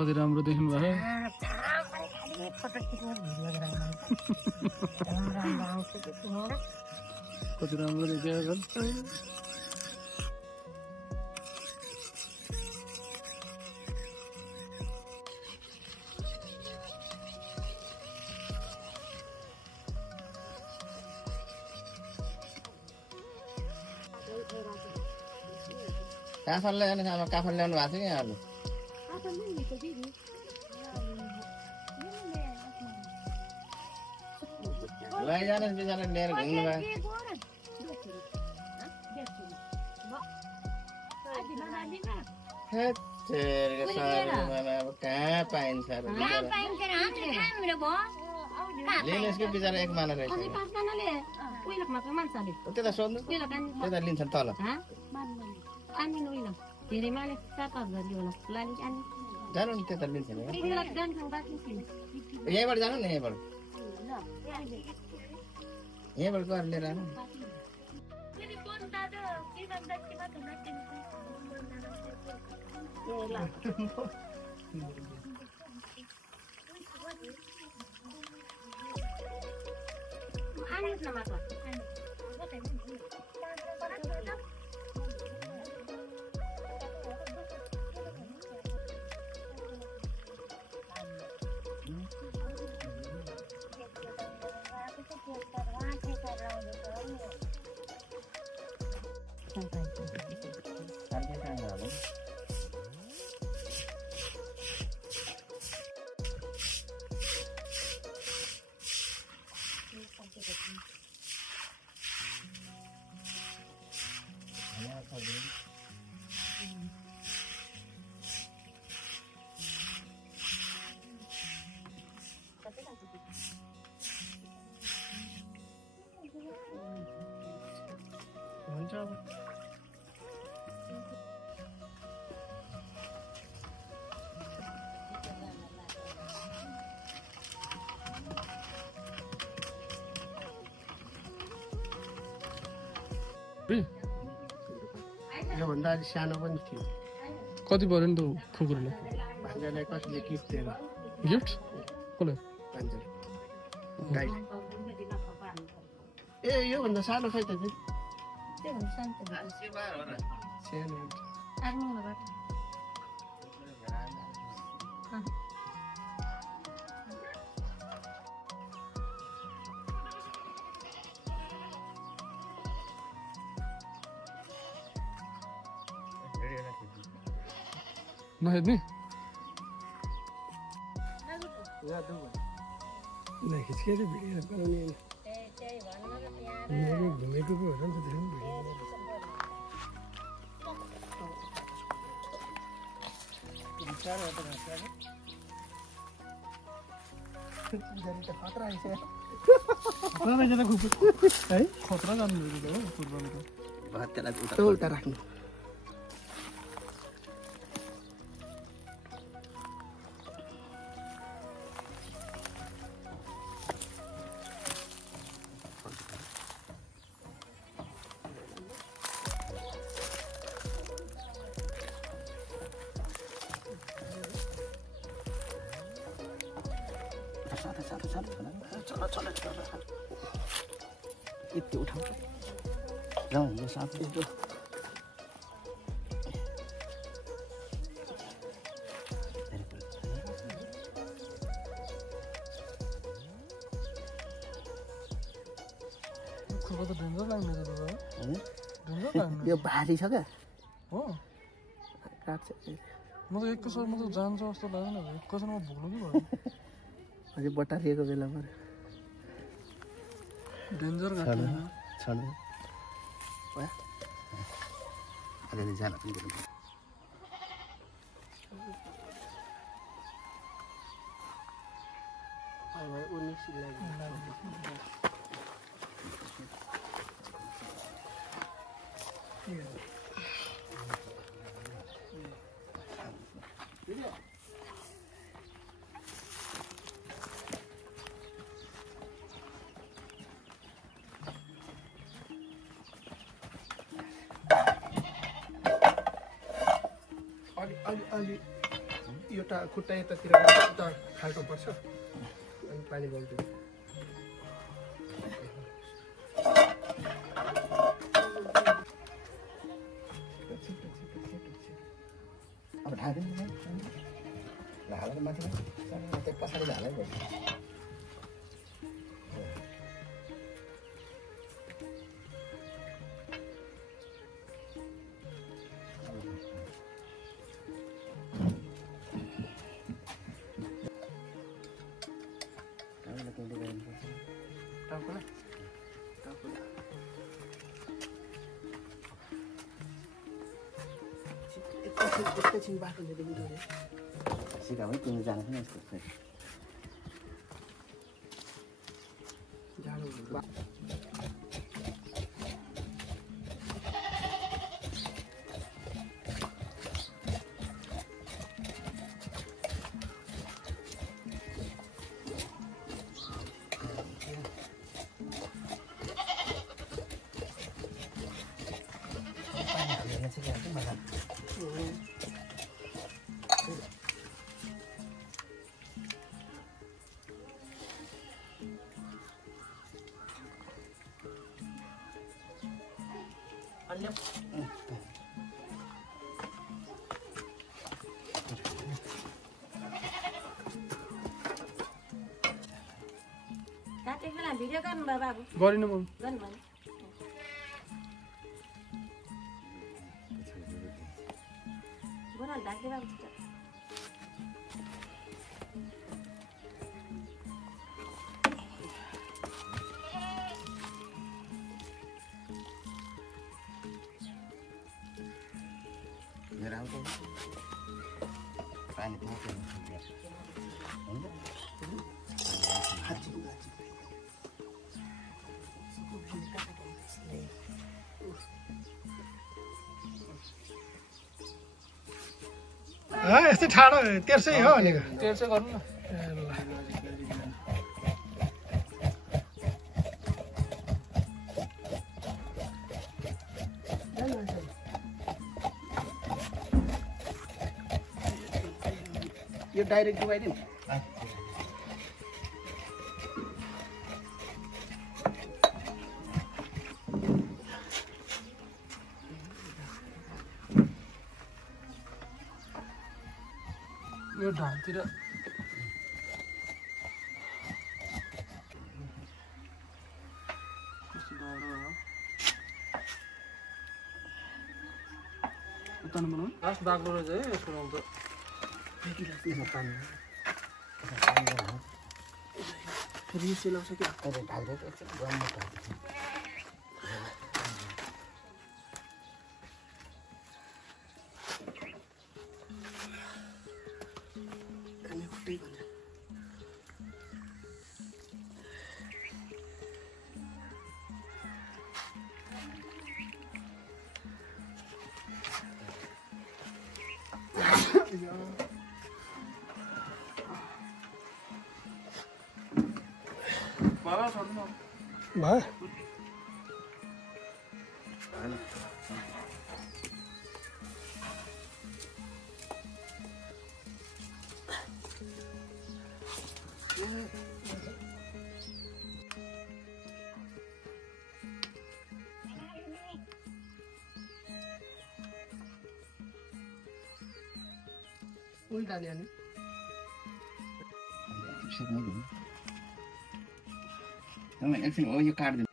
कति राम्रो देख्नु भयो कति राम्रो देखियो काफल ल्याउनु छ काफल ल्याउनु भएको छ कि यहाँहरु लैजानुस् बिचारा लिएर घुम्नु भयो अब कहाँ पाइन्छ लिनुहोस् कि बिचारा एक माना रहेछ त्यता सोध्नु त्यता लिन्छन् तल जानु नि त्यता लिन्छ यहीँबाट जानु नि यहीँबाट गएर लिएर आउनु हुन्छ योभन्दा सानो पनि थियो कति पर्यो नि त खुकुरले भान्जालाई कसले गिफ्ट दिएर गिफ्ट कसले भान्जा गाई ए योभन्दा सानो खै त नहेर्ने खिचकेर भिडियो बनाउने घुमेको पो हो नि त खतरा जानु उता राख्नु यति उठाउँछ जाउँ यो साथ यसो यो भारी छ क्या हो काट्छ म त एकैछिनमा त जान्छ जस्तो लाग्दैन एकैछिनमा भुग्नु कि भयो अझै बटारिएको बेलामा डेन्जर छाड्नु अलिअलि जान पनि दिनु एउटा खुट्टा यतातिर उता खाल्टो पर्छ अनि पानी बल्छ अब ढाकिदिनु नि हालेर माथि त्यो पछाडि हालै पर्छ एकैछिन बाटो लिएर बिग्रियो सिकाउँ है तिमी जानु पनि यस्तो फेरि जानु भिडियो गर्नु भयो बाबु गरिनु म गर्नु भयो बोराल ढाक्दै बाबु मेरो आउँछ पानी पाउँछ यस्तै ठाडो तेर्सै हो भनेको तेर्सै गर्नु न यो डाइरेक्ट डुबाइदिउँ यो ढाडतिर उतान बनाउनु लास्ट बाक्लो रहेछ है यसको रङ त फेरि यो सेलाउँछ क्या ढाक्दै एकछिन गरम बाबा छोड्नु भयो उल्टा ल्याउने एकछिन हो यो काट्दिनु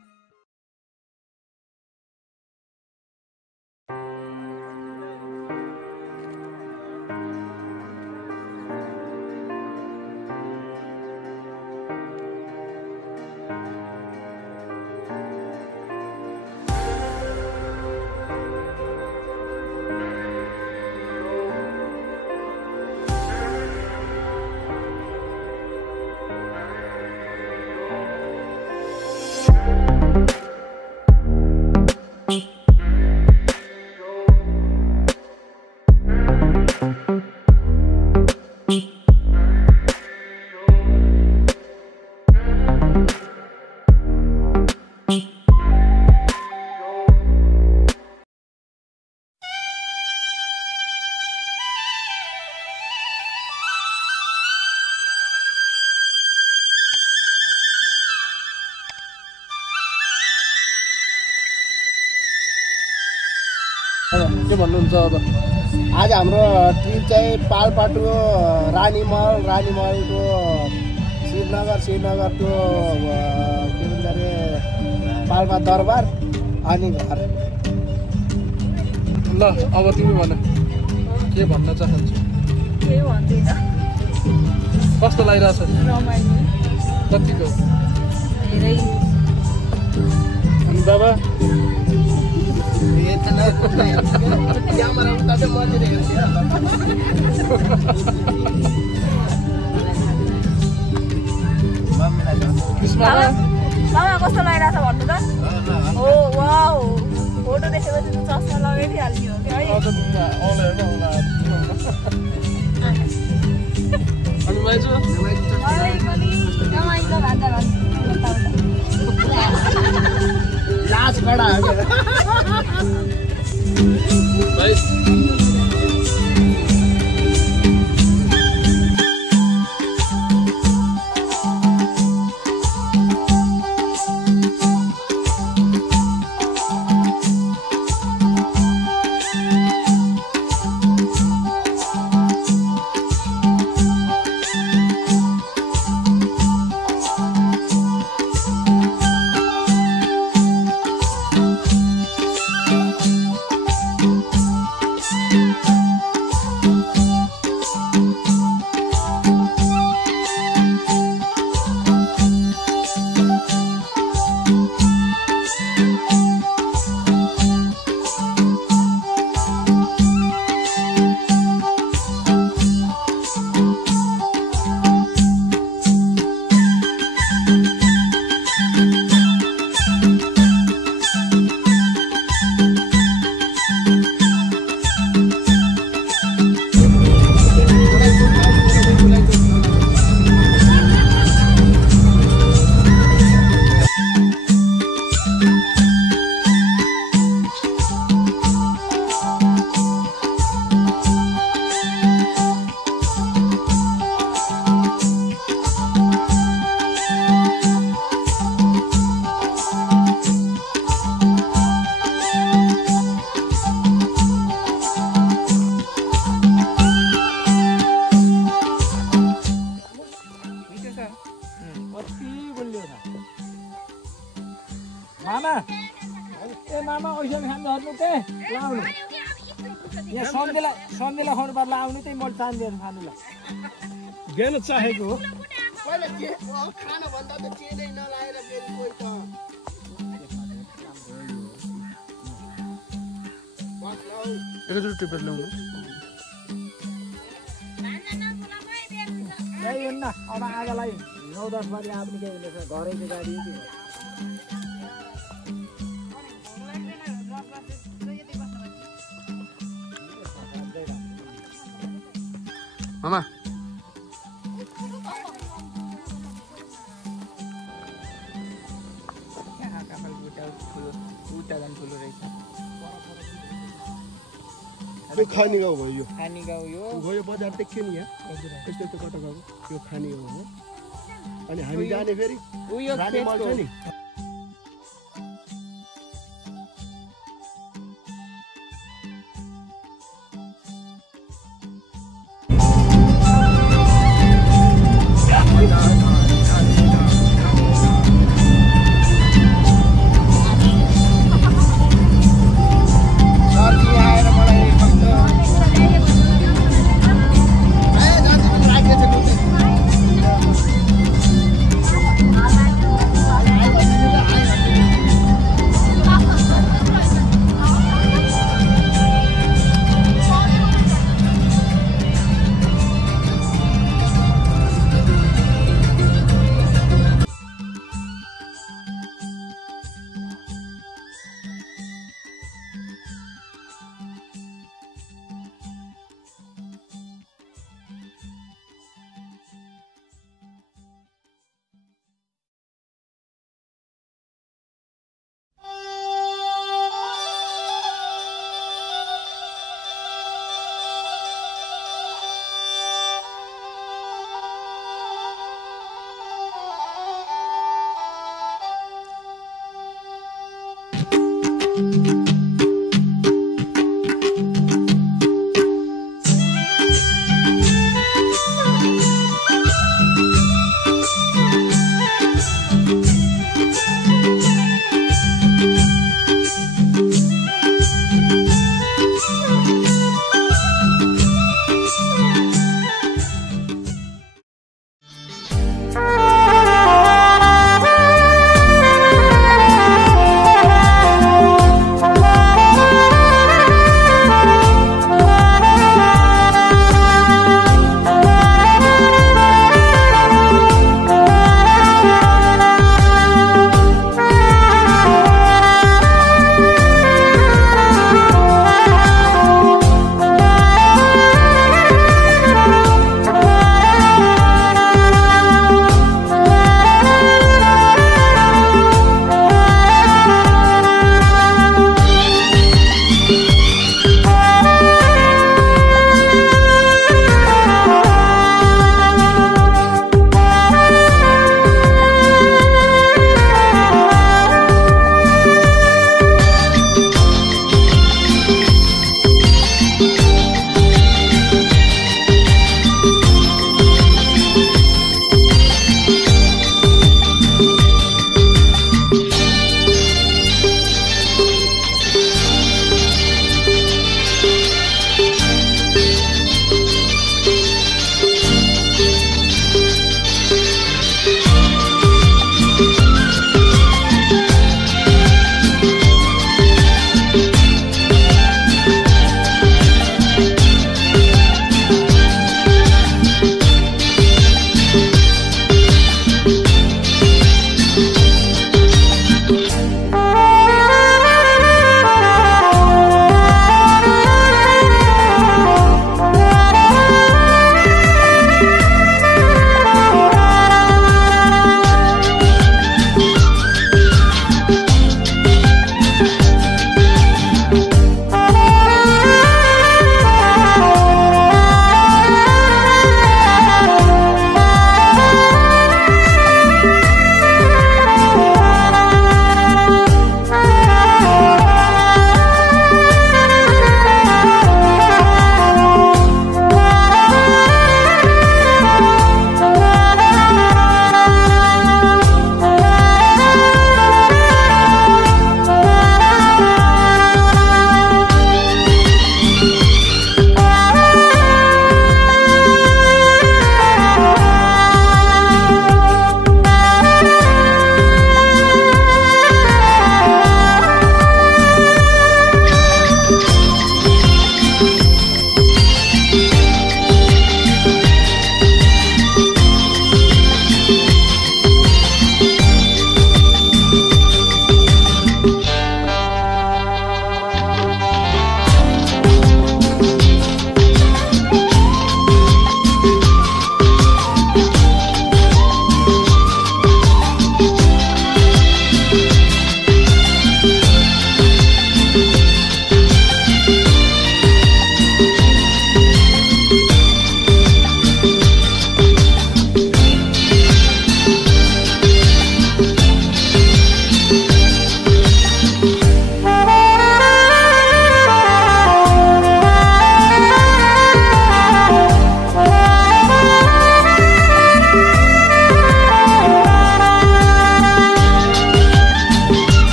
के भन्नुहुन्छ अब? आज हाम्रो ट्रिप चाहिँ पालपाटु रानीमहलको श्रीनगर टु के भन्छ अरे पाल्पा दरबार अनि घर। ल अब तिमी भन के भन्न चाहन्छौ? केही भन्दिनँ। कस्तो लागिरहेछ? रमाइलो। कतिको? धेरै। अनि बाबा मामा कस्तो लागिरहेछ भन्नु त? हो वाउ फोटो देखेपछि त चस्मा लगाइदिइहाल्ने हो कि है। अनि माइजू लाज बडा भाइ मामा ओइसन खान झर्नु के लाउनु यहाँ सन्देला खानु पर्ला आउनु त्यही मैले चाहदिएन खानुलाई बिहान चाहेको हो मैले के खाना भन्दा त चेनै नलाएर फेरि कोही त एकैचोटि टिपेर ल्याउनु यही हुन्न अब आजलाई 9-10 बजे आउने के हुँदैछ घरैको गाडी के मामा खानी गाउँ भयो खानी गाउँ यो गयो बजार देख्यो नि यहाँ यस्तो यस्तो कता गएको यो खानी गाउँ हो अनि हामी जाने फेरि रानीमहल छ नि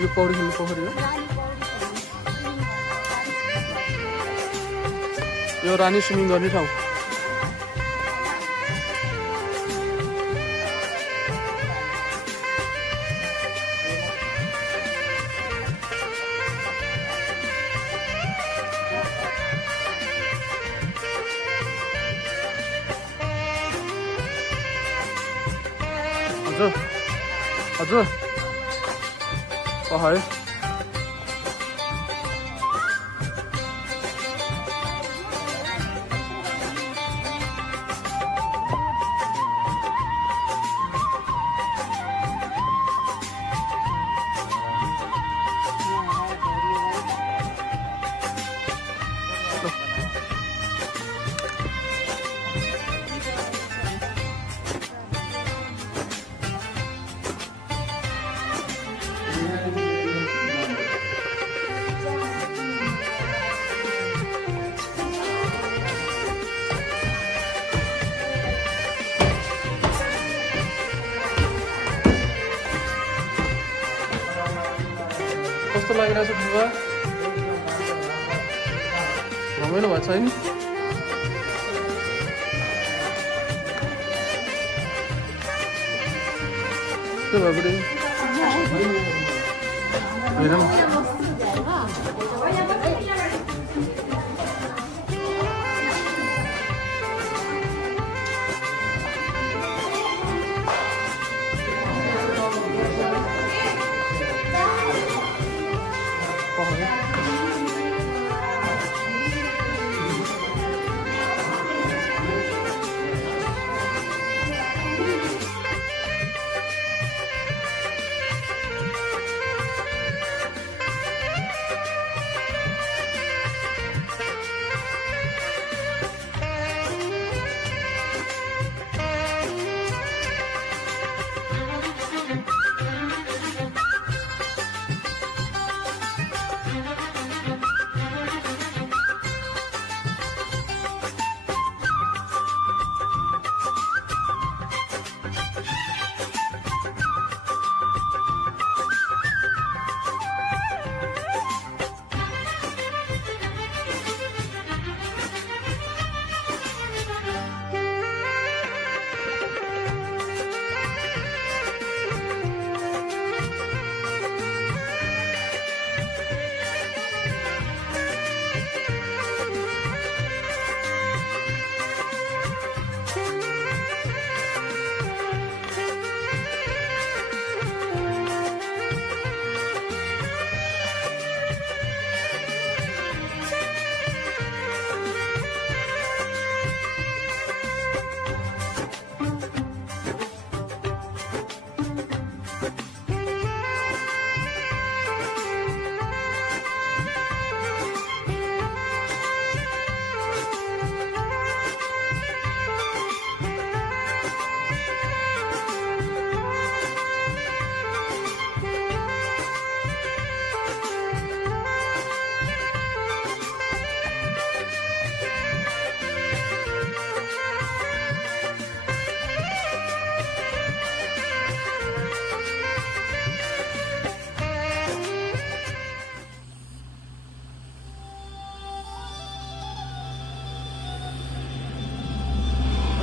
यो पौडी खेल्ने पोखरी हो यो रानी स्विमिङ गर्ने ठाउँ हजुर है कस्तो लागिरहेछ बुबा रमाइलो भएको छैन के भयो बुढी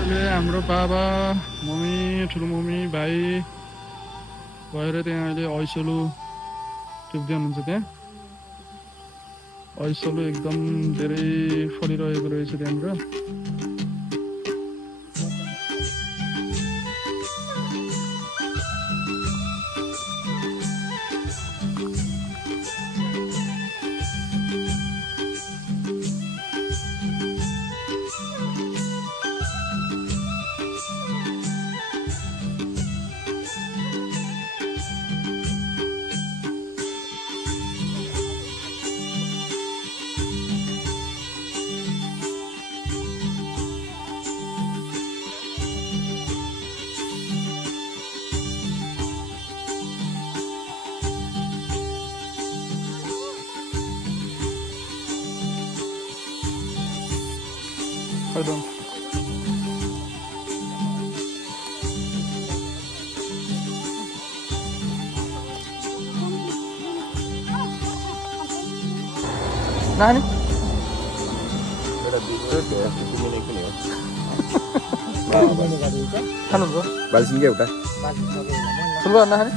हेर हाम्रो बाबा मम्मी ठुलो मम्मी भाइ भएर त्यहाँ अहिले ऐसोलु टिप्दै हुनुहुन्छ त्यहाँ ऐसोलु एकदम धेरै फलिरहेको रहेछ त्यहाँनिर नानी खानुहुन्छ बालसिङ एउटा फुलको नानी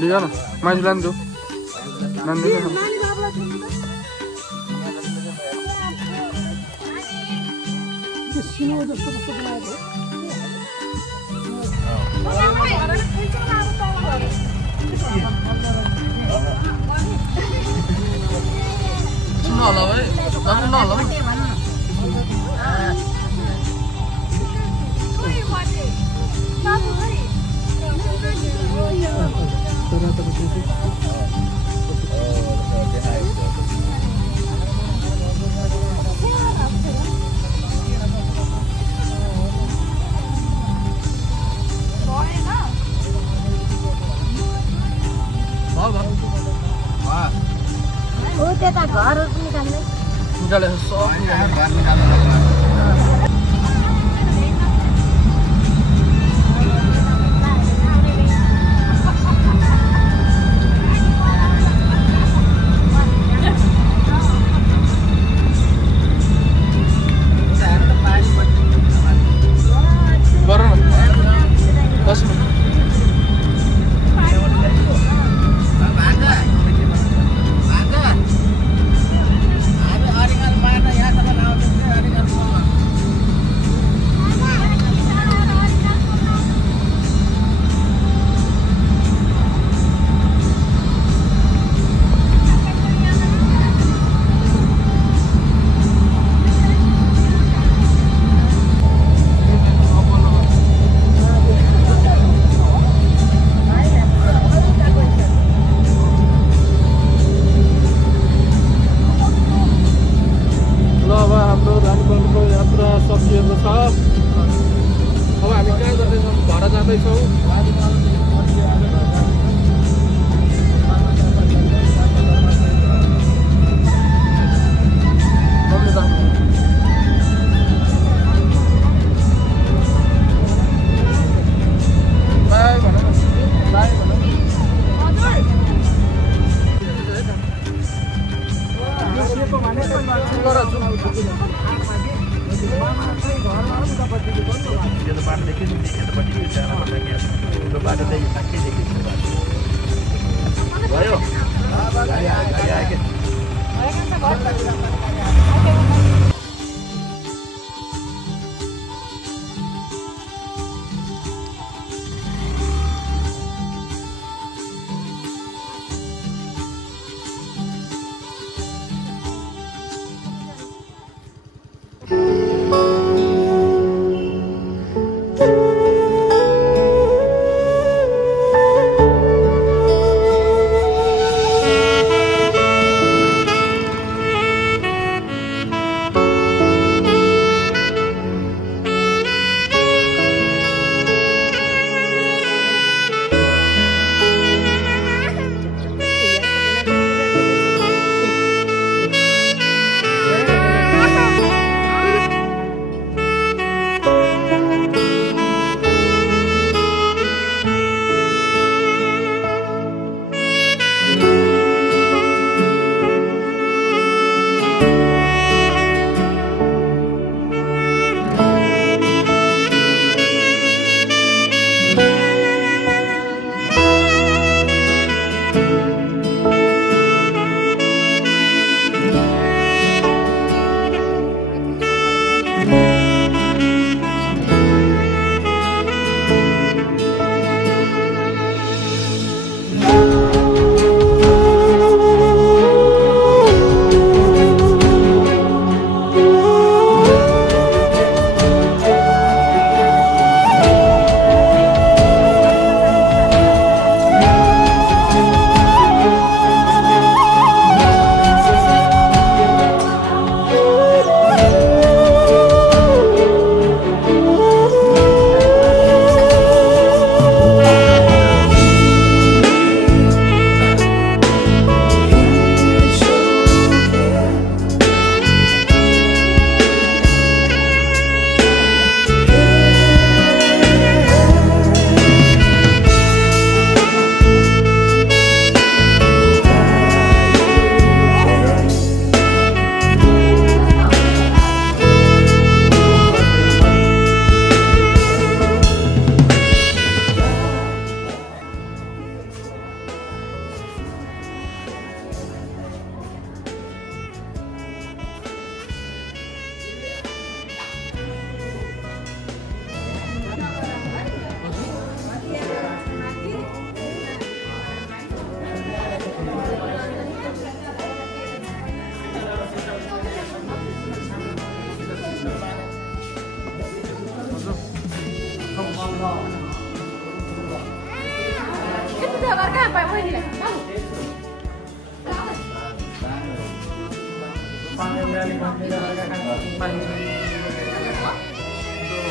लियो न मान्छे लान्छु सिनो जस्तो कस्तो बनाएको सुन्नु होला भाइ जानु होला त्यता घर निकाल्ने निकाले सब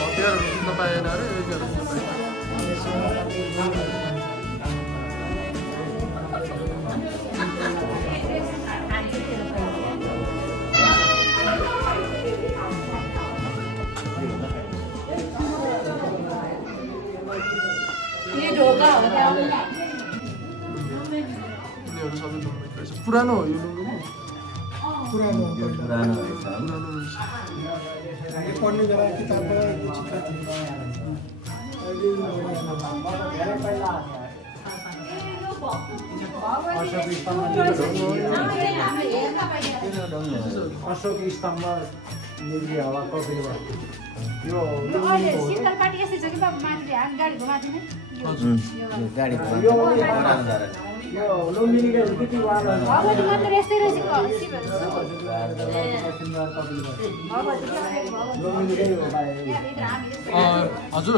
हतियारहरू किन्न पाएन अरे यतिहरू किन्न पाएन यिनीहरू सबै ढुङ्गै रहेछ पुरानो हो यो ढुङ्गो पुरानो पुरानो रहेछ पढ्ने बेला किताबमा चित्र अशोक स्तम्भ निर्मित हवा कफिलमा यो शीतलपाटी यस्तै छ कि बाबु माथिले हामी गाडीको माथि नै यो लुम्बिनीको त्यति वाला भगवती मन्दिर यस्तै रहेछ हजुर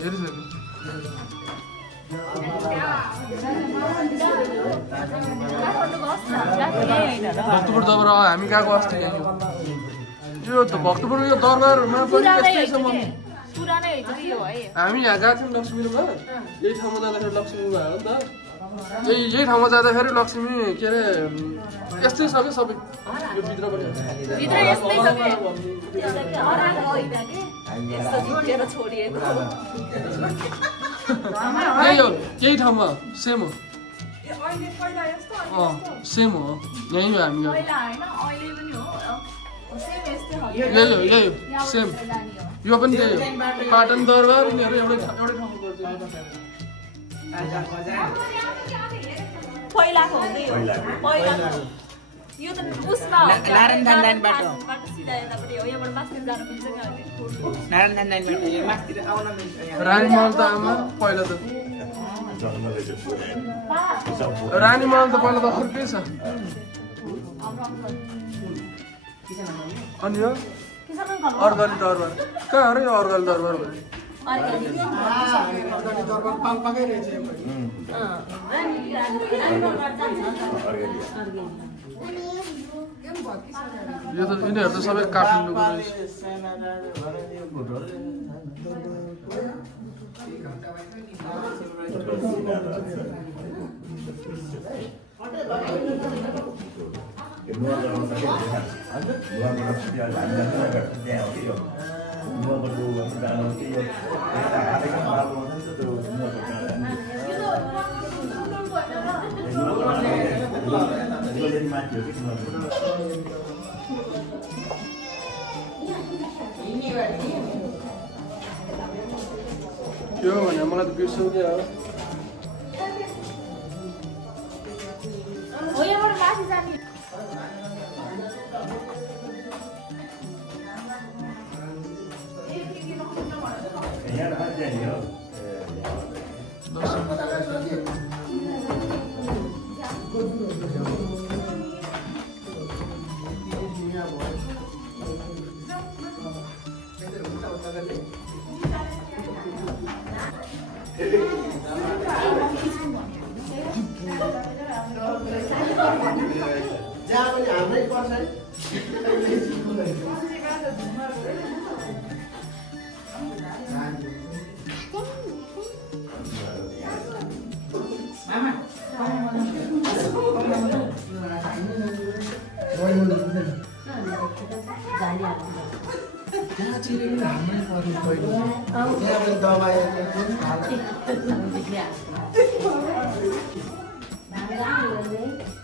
हेरिस भक्तपुर दरबार हामी गएको अस्ति यो त भक्तपुर यो दरबारमा पनि त्यस्तै छ हामी यहाँ गएको थियौँ लक्ष्मीमा यही ठाउँमा जाँदाखेरि लक्ष्मी भयो नि त यही ठाउँमा जाँदाखेरि लक्ष्मी के अरे यस्तै छ क्या सबै यो भित्रपट्टि यही ठाउँमा सेम हो सेम हो यहीँ हो हामी यही हो सेम यो पनि त्यही हो पाटन दरबार यिनीहरू एउटै ठाउँमा गर्छ पहिलाको हुँदै हो पहिलाको यो त पुष्पा हो नारायण धानबाट सिधा यतापट्टि हो यहाँबाट मास्तिर जानु मिल्छ क्या नारायण धानबाट यो मास्तिर आउन मिल्छ रानीमहल त आमा पहिला त रानीमहल त पहिला त अर्कै छ अनि यो अर्गली दरबार कहाँ अरे यो अर्गली दरबार भयो यो त यिनीहरू त सबै काठमाडौँको रहेछ त्यो भने मलाई त बिर्सौ क्या हो यहाँबाट माथि जाने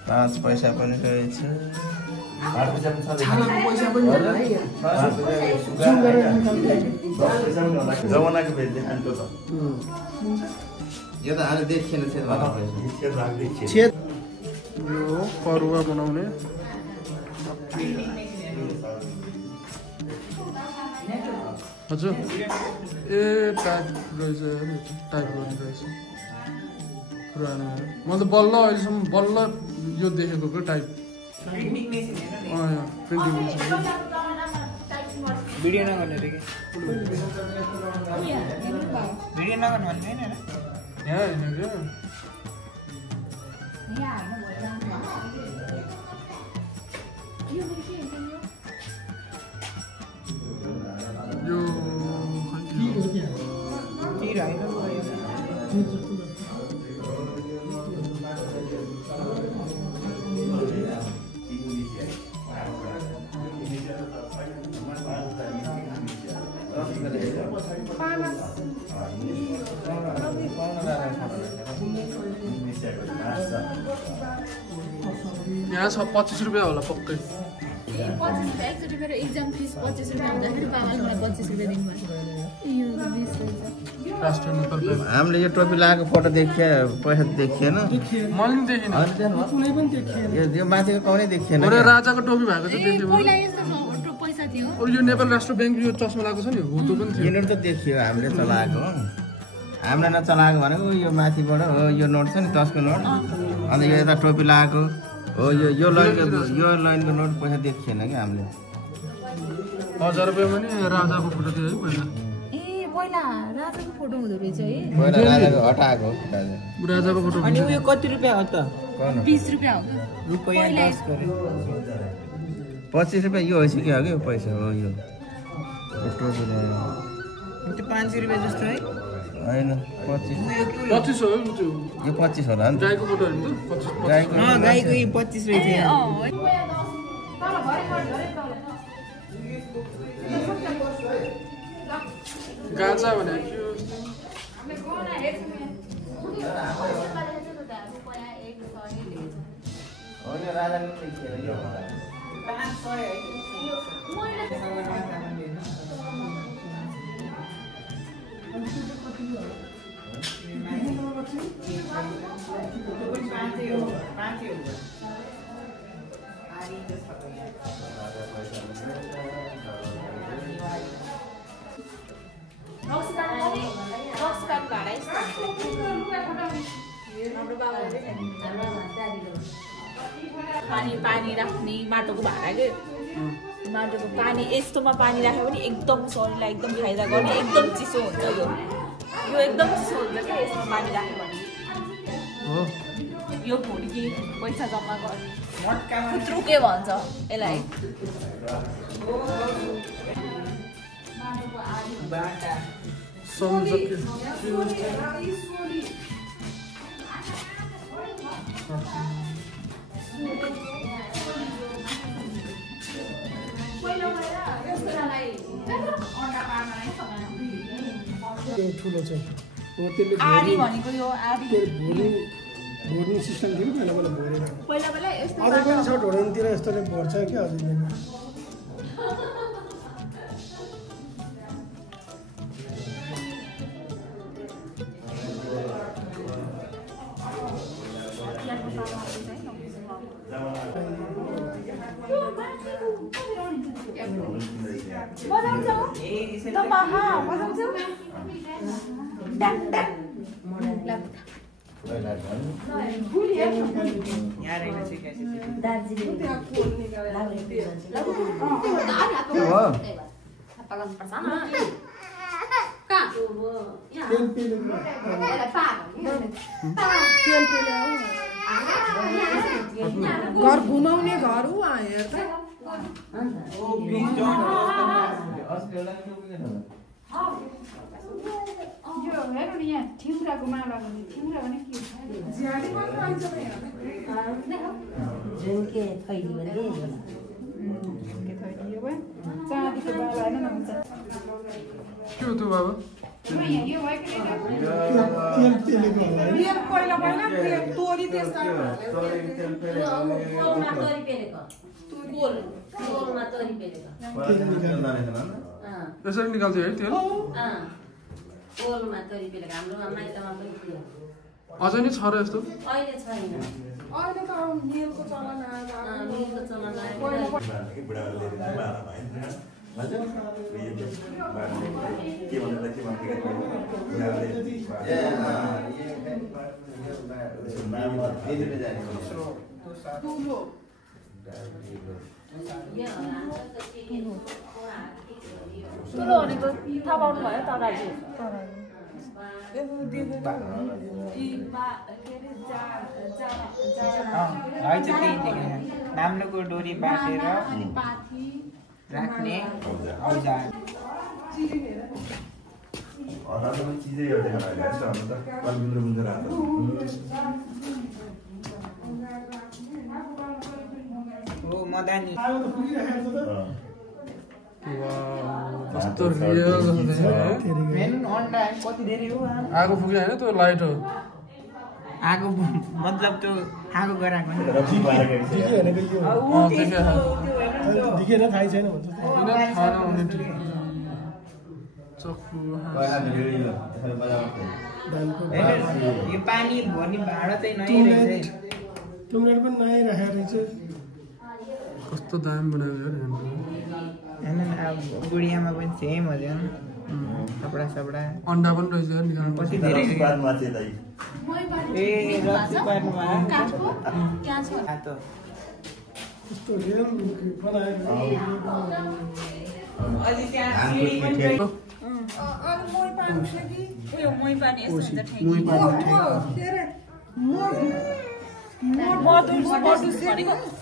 पाँच पैसा पनि रहेछ जमानाको भेट देखान्थ्यो त यो त हाले देखिएन थियो यो परुवा बनाउने हजुर ए टाइप रहेछ टाइप गर्ने रहेछ पुरानो म त बल्ल अहिलेसम्म बल्ल यो देखेको टाइप प्रिन्टिङ भिडियो नगर्ने रे के भिडियो नगर्नु भन्ने हैन र यहाँ हैन के यो तिर हैन यहाँ सब 25 रुपैयाँ होला पक्कै 25 रुपैयाँ एकचोटि मेरो एक्जाम फिस 25 रुपैयाँ हुँदाखेरि बाबाले मलाई 25 रुपैयाँ दिनुभयो यो 20 रुपैयाँ राष्ट्रिय नेपाल बैंक हामीले यो टोपी लगाएको फोटो देखिए पैसा देखिएन मैले नि देखिन कुनै पनि देखिएन यो माथिको कौनै देखिएन अरे राजाको टोपी भएको चाहिँ देख्यो पहिला यस्तो पैसा थियो अरे यो नेपाल राष्ट्र बैंक यो चस्मा लगाएको छ नि हो त्यो पनि थियो यिनीहरू त देखियो हामीले चलाएको हामीले नचलाएको भनेको यो माथिबाट हो यो नोट छ नि 10 को नोट अनि यो यता टोपी लगाएको हो यो लाइनको नोट पैसा देखिएन कि हामीले 1000 रुपैयाँमा नि राजाको फोटो थियो है पहिला ए पहिला राजाको फोटो हुँदो रहेछ है पहिला राजाको हटाएको राजाको फोटो अनि उयो कति रुपैयाँ हो त 20 रुपैयाँ हो रुपैयाँ 10 गरे 25 रुपैयाँ यो होइसक्यो कि पैसा हो यो टोपी त्यो 500 रुपैयाँ जस्तो है होइन 25 25 हो त्यो यो 25 होला नि गाईको फोटो हेर्नु त 25 गाईको 25 रहेछ गाजा भने पानी राख्ने माटोको भाँडा के माटोको पानी यस्तोमा पानी राख्यो भने एकदम शरीरलाई एकदम फाइदा गर्ने एकदम चिसो हुन्छ यो एकदम चिसो हुन्छ क्या यसमा पानी राख्यो भने यो भुँडी पैसा जम्मा गर्ने खुत्रुके भन्छ यसलाई ठुलो चाहिँ हो त्यसले आडी भनेको यो आडी भोर्ने सिस्टम थियो पहिला भोरेर पहिला यस्तो अझै पनि छ ढोडनतिर यस्तोले भर्छ क्या अझै घर घुमाउने घर उ हेर त यो हेर्नु नि यहाँ ठिमुराको माला भने ठिमुरा भने के झुम्के थैली भने चाँदीको माला होइन न हुन्छ के हो त्यो बाबा यो भएको पहिला तोरी त्यसमा यसरी निकाल्थ्यो है तेल कोलमा तोरी पेलेको हाम्रोमा माइतमा पनि थियो अझै नि छ र यस्तो अहिले छैन अहिले त मेलको चलन मिलको चलन ठुलो भनेको थाहा पाउनु भयो तराजु नाम्लोको डोरी बाटेर राख्ने औजार चीजें एउटा देखाएको छ त कलबिन्द्र बुन्छ रात हो मदानी कस्तो रियल अन्डा कति धेरै हो आगो फुक्यो हैन त्यो लाइट हो आगो मतलब त्यो आगो गराएको नि दिखेन थाहै छैन भन्छ यो पानी भर्ने भाँडा चाहिँ नयाँ रहेछ टुम्लेट पनि नयाँ राखेको रहेछ कस्तो दाम बनायो हैन अब गुडियामा पनि सेम हो झन् कपडा सपडा अन्डा पनि रहेछ निकाल्नु कति धेरै ए रक्सी पार्नुमा आतो कस्तो रियल बनाएको अलि त्यहाँ सिडी पनि अनि मोही पानी छ कि उयो मोही पानी यस्तो हुन्छ ठिक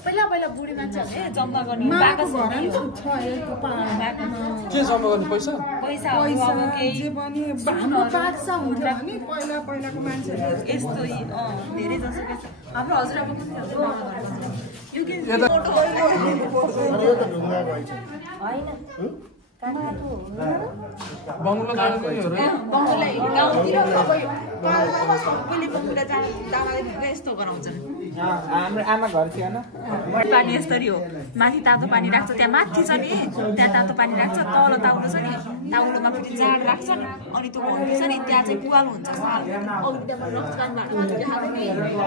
पहिला पहिला बुढी मान्छेहरूले जम्मा गर्ने बाकस के जम्मा गर्ने पैसा पैसा अब केही पहिलाको मान्छेहरूले यस्तो धेरै जसो हाम्रो हजुरआमा पनि यो के बङ्गलो जानु पनि हो र बङ्गलाई गाउँतिर सबै पहिले बङ्गला जाँदा यस्तो गराउँछन् हाम्रो आमा घर थियो न पानी यसरी हो माथि तातो पानी राख्छ त्यहाँ माथि छ नि त्यहाँ तातो पानी राख्छ तल ताउलो छ नि ताउलोमा फेरि जाँड राख्छ नि अनि त्यो भन्ने छ नि त्यहाँ चाहिँ पुवाल हुन्छ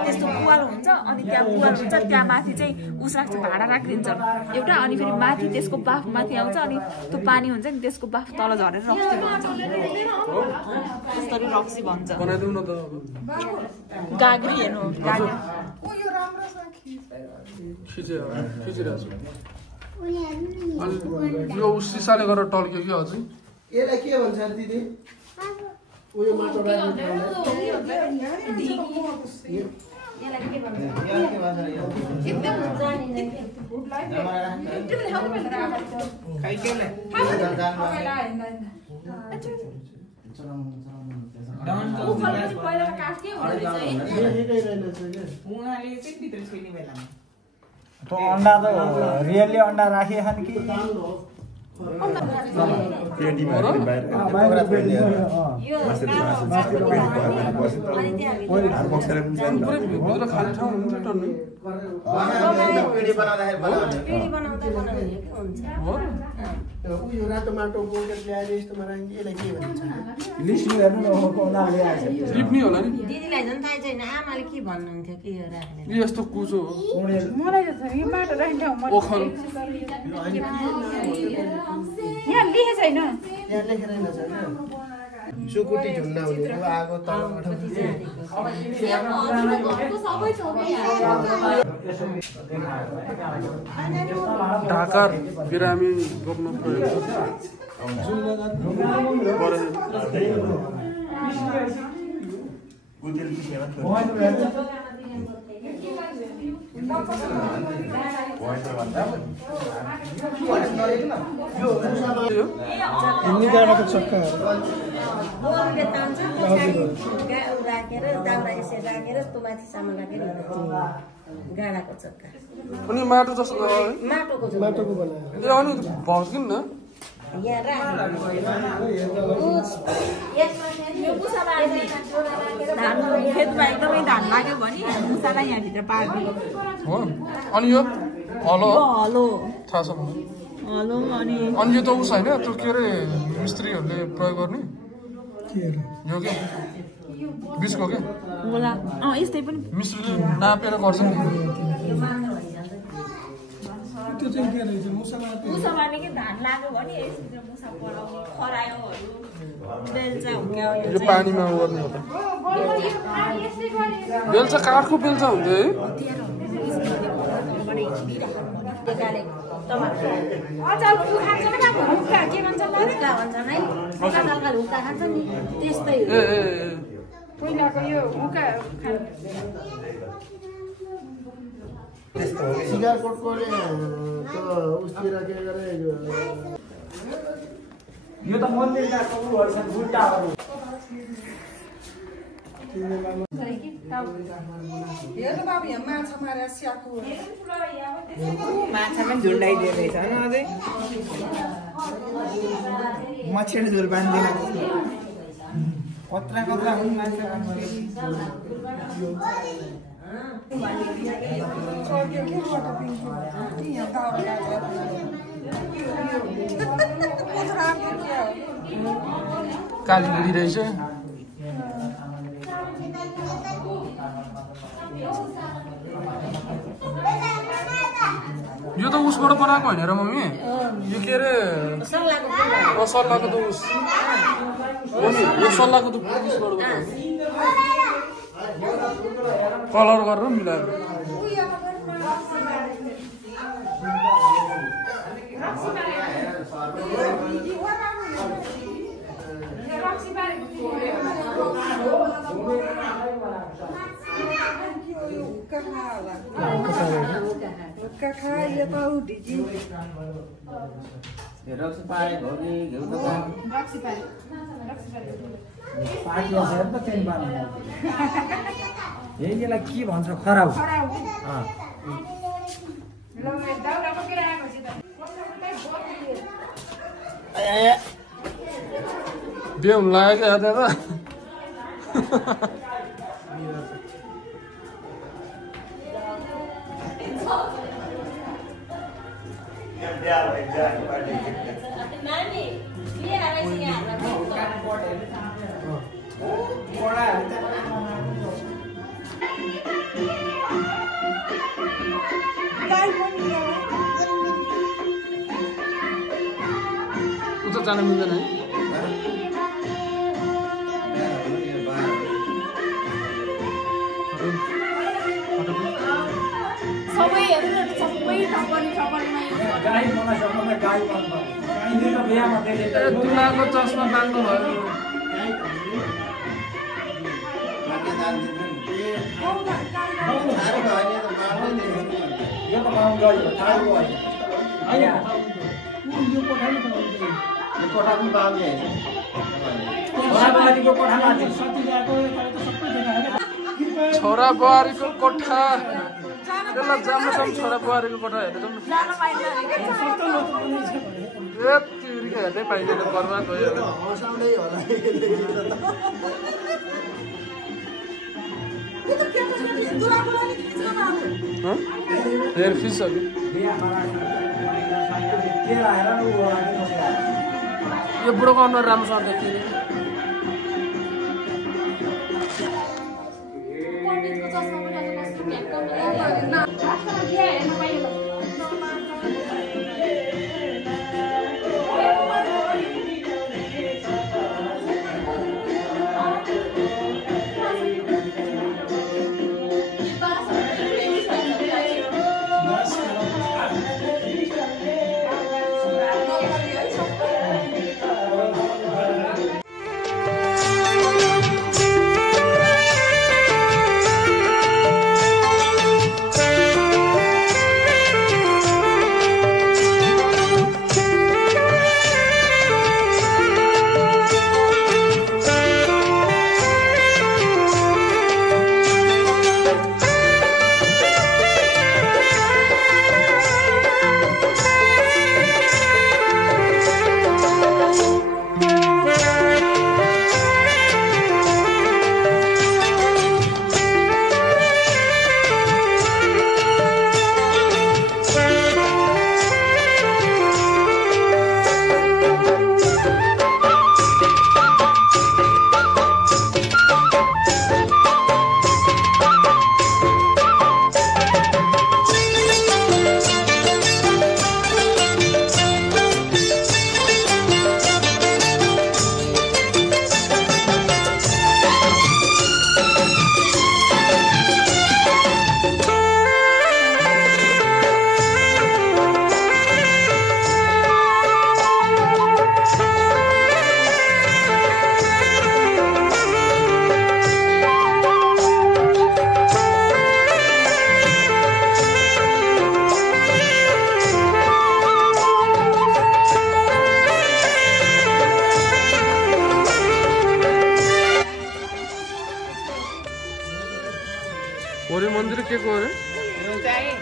त्यस्तो पुवाल हुन्छ अनि त्यहाँ पुवाल हुन्छ त्यहाँ माथि चाहिँ उस राख्छ भाँडा राखिदिन्छ एउटा अनि फेरि माथि त्यसको बाफ माथि आउँछ अनि त्यो पानी हुन्छ नि त्यसको बाफ तल झरेर रक्सी भन्छ त्यसरी रक्सी भन्छ बनाइदिउँ न त गाग्री हेर्नु गाग्री खिचिरहेको छु अनि यो सिसाले गरेर टल्क्यो कि अझै यसलाई के भन्छ दिदी उयो माटो तो अंडा तो रियली अंडा राखे हन कि उयो रातो माटो बोकेर ल्याएर यस्तोमा राख्ने यसलाई के भन्छ लिप्नी होला नि दिदीलाई झन् थाहै छैन आमाले के भन्नुहुन्थ्यो के हो राख्ने यस्तो कुचो हो मलाई त यो माटो राख्ने ठाउँ ओखल यहाँ लेखे छैन यहाँ लेखेर सुकुटी झुन्ना हुने आगो तलबाट ढाकार बिरामी बोक्न प्रयोग चक्का बोलले तान्छ राखेर दाउरा यसरी राखेर त्यो माथिसम्म राखेर गाडाको चक्का अनि माटो जस्तो माटोको बनायो अनि भस्किन् न यहाँ खेतमा एकदमै धान लाग्यो भने मुसालाई यहाँभित्र पार्ने हो अनि यो हलो हलो थाहा छ मलाई हलो अनि यो त उस होइन त्यो के अरे मिस्त्रीहरूले प्रयोग गर्ने यो के बिचको के होला यस्तै पनि मिस्त्रीले नापेर गर्छ नि त्यो चाहिँ के रहेछ मुसा मार्ने कि धान लाग्यो भने यसभित्र मुसा पलाउने खरायोहरू बेल्चा हुन्थ्यो यो पानीमा गर्ने हो त बेल्चा काठको बेल्चा हुन्थ्यो है हुक्का भन्छन् है हल्का हुक्का खान्छ नि त्यस्तै ए पहिलाको यो हुक्का सिगारकोटकोले त उसतिर के गरे यो त मन्दिर गएको उहरुसँग गुट्टाहरु हेर्नु बाबु यहाँ माछा मारेर स्याको माछा पनि झुन्डाइदिँदैछ हैन अझै मछेड झोल बान्दिन कत्रा कत्रा हुन् माछा काली बुढी रहेछ यो त उसबाट बनाएको होइन र मम्मी यो के अरे सल्लाहको त उस यो सल्लाहको त उसबाट कलर गरेर मिलाएर यसलाई के भन्छ खराउ बिहे हुनु लाग्यो क्या दादा उता जान मिल्दैन है सबै गाई बनाउन गाई बन्द तुलाको चस्मा बाल्नु भयो यो त गाउँ गयो थाहा भयो हैन यो कोठा नि यो कोठा पनि बाल्ने छोराबारीको कोठामा सती गएको त सबै देखायो छोरा बुहारीको कोठा त्यसलाई जानु सक्छ छोरा बुहारीको कोठा हेर्नु हेर्नै पाइँदैन बर्बाद भयो हँसाउँदै होला हेर फिसहरू यो बुढोको अनुहार राम्रोसँग देखिने के को अरे यो चाहिँ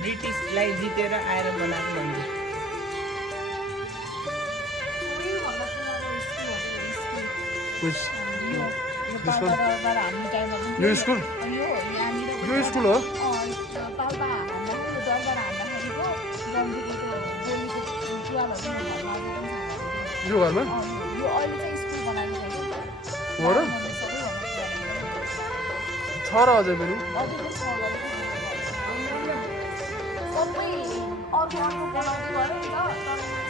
ब्रिटिसलाई जितेर आएर बनाएको मन्दिर यो स्कुल हो यो घरमा हो र छ र अझै पनि अर्को बनाउँदै गऱ्यो नि त